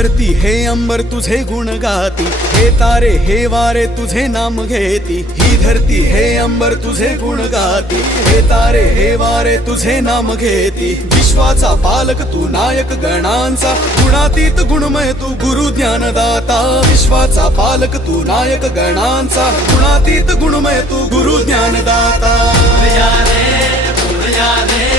धरती हे अंबर तुझे गुण गाती, हे तारे हे वारे तुझे नाम घेती। ही धरती हे अंबर तुझे गुण गाती, हे तारे हे वारे तुझे नाम घेती। विश्वाचा पालक तू नायक गणांचा, गुणातीत गुणमय तू गुरु ज्ञानदाता। विश्वाचा पालक तू नायक गणांचा, गुणातीत गुणमय तू गुरु ज्ञानदाता। पुरया रे